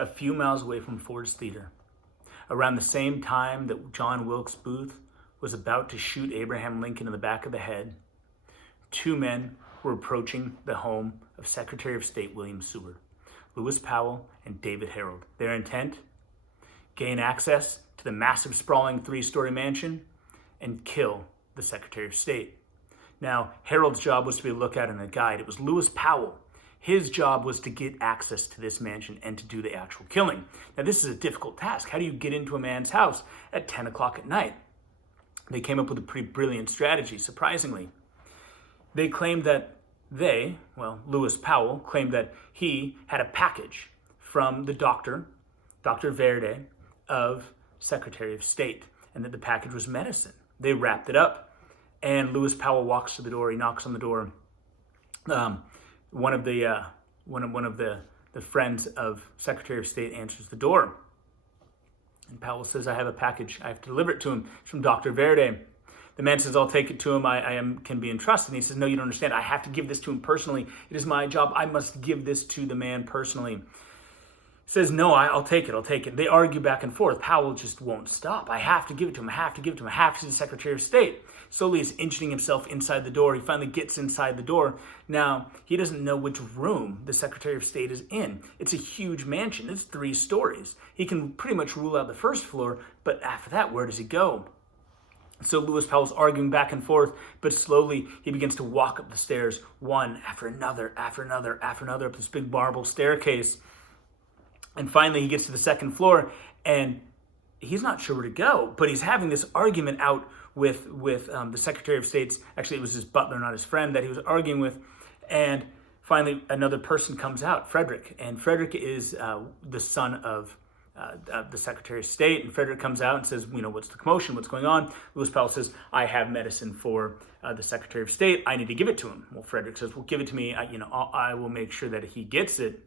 a few miles away from Ford's Theater, around the same time that John Wilkes Booth was about to shoot Abraham Lincoln in the back of the head, two men were approaching the home of Secretary of State William Seward, Lewis Powell and David Harold. Their intent? Gain access to the massive sprawling 3-story mansion and kill the Secretary of State. Now, Harold's job was to be a lookout and a guide. It was Lewis Powell. His job was to get access to this mansion and to do the actual killing. Now, this is a difficult task. How do you get into a man's house at 10 o'clock at night? They came up with a pretty brilliant strategy, surprisingly. They claimed that Lewis Powell claimed that he had a package from the doctor, Dr. Verde, of Secretary of State, and that the package was medicine. They wrapped it up, and Lewis Powell walks to the door. He knocks on the door. One of the friends of Secretary of State answers the door, and Powell says, "I have a package. I have to deliver it to him. It's from Dr. Verde." The man says, "I'll take it to him. Can be entrusted." And he says, "No, you don't understand. I have to give this to him personally. It is my job. I must give this to the man personally." He says, "No, I'll take it. They argue back and forth. Powell just won't stop. "I have to give it to him. I have to give it to him. I have to the Secretary of State." Slowly he's inching himself inside the door. He finally gets inside the door. Now, he doesn't know which room the Secretary of State is in. It's a huge mansion. It's 3 stories. He can pretty much rule out the first floor, but after that, where does he go? So Lewis Powell's arguing back and forth, but slowly he begins to walk up the stairs, one after another, up this big marble staircase. And finally he gets to the 2nd floor, and he's not sure where to go, but he's having this argument out with the Secretary of State's, actually it was his butler, not his friend, that he was arguing with. And finally another person comes out, Frederick. And Frederick is the son of the Secretary of State, and Frederick comes out and says, "What's the commotion? What's going on?" Lewis Powell says, "I have medicine for the Secretary of State. I need to give it to him." Well, Frederick says, "Well, give it to me. I will make sure that he gets it."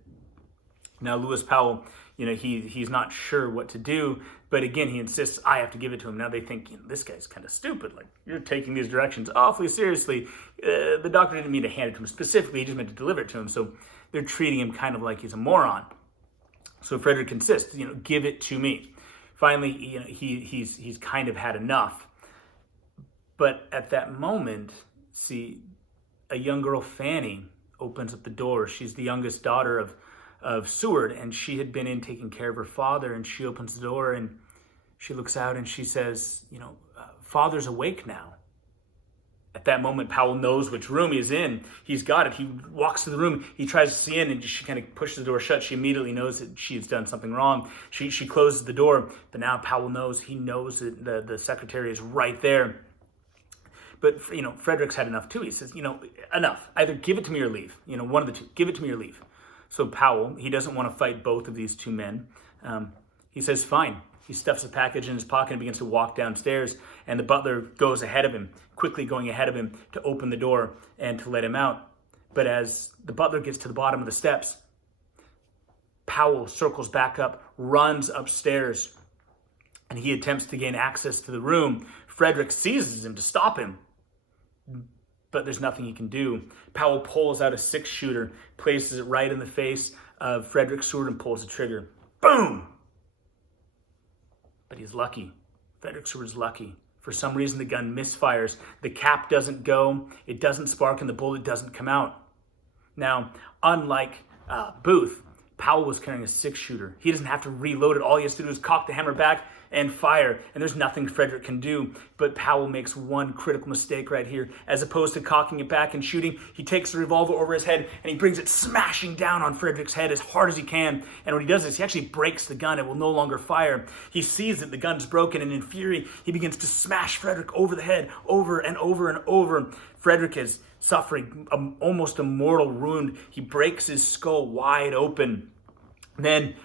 Now, Lewis Powell, he's not sure what to do, but again, he insists, "I have to give it to him." Now they think, this guy's kind of stupid. Like, you're taking these directions awfully seriously. The doctor didn't mean to hand it to him specifically. He just meant to deliver it to him. So they're treating him kind of like he's a moron. So Frederick insists, "Give it to me." Finally, he's kind of had enough. But at that moment, a young girl, Fanny, opens up the door. She's the youngest daughter of Seward, and she had been in taking care of her father, and she opens the door and she looks out and she says, "Father's awake now." At that moment, Powell knows which room he's in. He's got it. He walks to the room. He tries to see in, and she kind of pushes the door shut. She immediately knows that she's done something wrong. She closes the door, but now Powell knows. He knows that the secretary is right there. But Frederick's had enough too. He says, "Enough. Either give it to me or leave. One of the two. Give it to me or leave." So Powell, he doesn't want to fight both of these two men. He says, "Fine." He stuffs the package in his pocket and begins to walk downstairs, and the butler goes ahead of him, quickly going ahead of him to open the door and to let him out. But as the butler gets to the bottom of the steps, Powell circles back up, runs upstairs, and he attempts to gain access to the room. Frederick seizes him to stop him, but there's nothing he can do. Powell pulls out a 6-shooter, places it right in the face of Frederick Seward, and pulls the trigger. Boom! But he's lucky. Frederick Seward's lucky. For some reason, the gun misfires. The cap doesn't go, it doesn't spark, and the bullet doesn't come out. Now, unlike Booth, Powell was carrying a 6-shooter. He doesn't have to reload it. All he has to do is cock the hammer back and fire, and there's nothing Frederick can do. But Powell makes one critical mistake right here. As opposed to cocking it back and shooting, he takes the revolver over his head and he brings it smashing down on Frederick's head as hard as he can. And when he does this, he actually breaks the gun. It will no longer fire. He sees that the gun's broken, and in fury, he begins to smash Frederick over the head, over and over and over. Frederick is suffering almost a mortal wound. He breaks his skull wide open. Then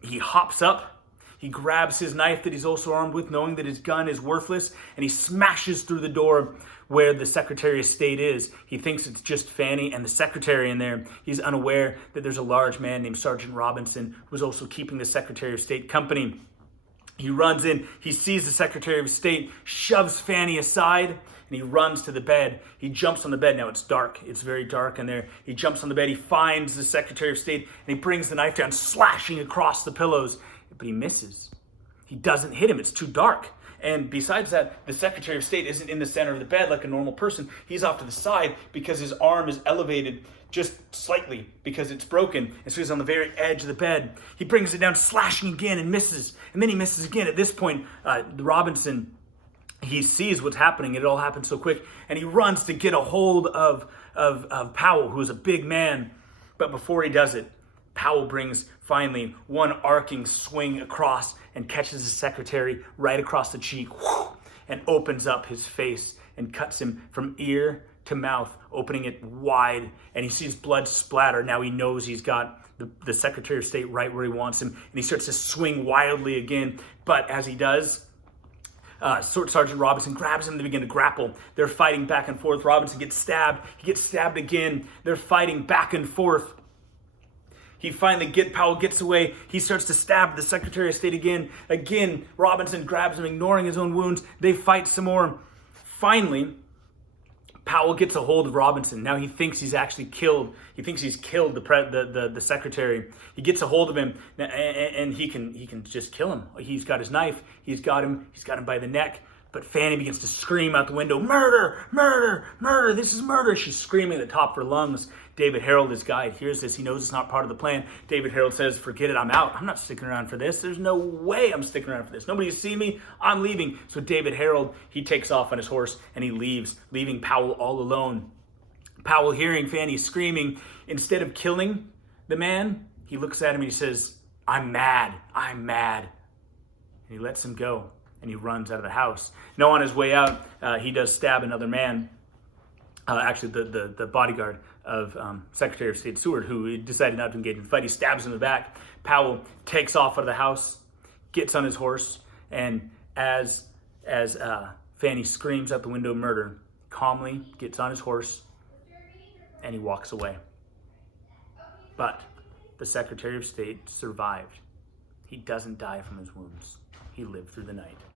he hops up. He grabs his knife that he's also armed with, knowing that his gun is worthless, and he smashes through the door where the Secretary of State is. He thinks it's just Fanny and the Secretary in there. He's unaware that there's a large man named Sergeant Robinson who's also keeping the Secretary of State company. He runs in, he sees the Secretary of State, shoves Fanny aside, and he runs to the bed. He jumps on the bed. Now it's dark. It's very dark in there. He jumps on the bed. He finds the Secretary of State, and he brings the knife down, slashing across the pillows. But he misses. He doesn't hit him. It's too dark. And besides that, the Secretary of State isn't in the center of the bed like a normal person. He's off to the side because his arm is elevated just slightly because it's broken. And so he's on the very edge of the bed. He brings it down, slashing again, and misses. And then he misses again. At this point, Robinson, he sees what's happening. It all happened so quick. And he runs to get a hold of Powell, who is a big man. But before he does it, Powell brings finally one arcing swing across and catches the secretary right across the cheek, and opens up his face and cuts him from ear to mouth, opening it wide, and he sees blood splatter. Now he knows he's got the Secretary of State right where he wants him, and he starts to swing wildly again. But as he does, Sergeant Robinson grabs him. They begin to grapple. They're fighting back and forth. Robinson gets stabbed. He gets stabbed again. They're fighting back and forth. Powell gets away. He starts to stab the Secretary of State again. Again, Robinson grabs him, ignoring his own wounds. They fight some more. Finally, Powell gets a hold of Robinson. Now he thinks he's actually killed. He thinks he's killed the secretary. He gets a hold of him, and he can just kill him. He's got his knife. He's got him by the neck. But Fanny begins to scream out the window, "Murder! Murder! Murder! This is murder!" She's screaming at the top of her lungs. David Harold, his guide, hears this. He knows it's not part of the plan. David Harold says, "Forget it, I'm out. I'm not sticking around for this. There's no way I'm sticking around for this. Nobody see me. I'm leaving." So David Harold, he takes off on his horse and he leaves, leaving Powell all alone. Powell, hearing Fanny screaming, instead of killing the man, he looks at him and he says, I'm mad. And he lets him go. And he runs out of the house. Now on his way out, he does stab another man, actually the bodyguard of Secretary of State Seward, who decided not to engage in the fight. He stabs him in the back. Powell takes off out of the house, gets on his horse, and as Fanny screams out the window murder, calmly gets on his horse, and he walks away. But the Secretary of State survived. He doesn't die from his wounds. He lived through the night.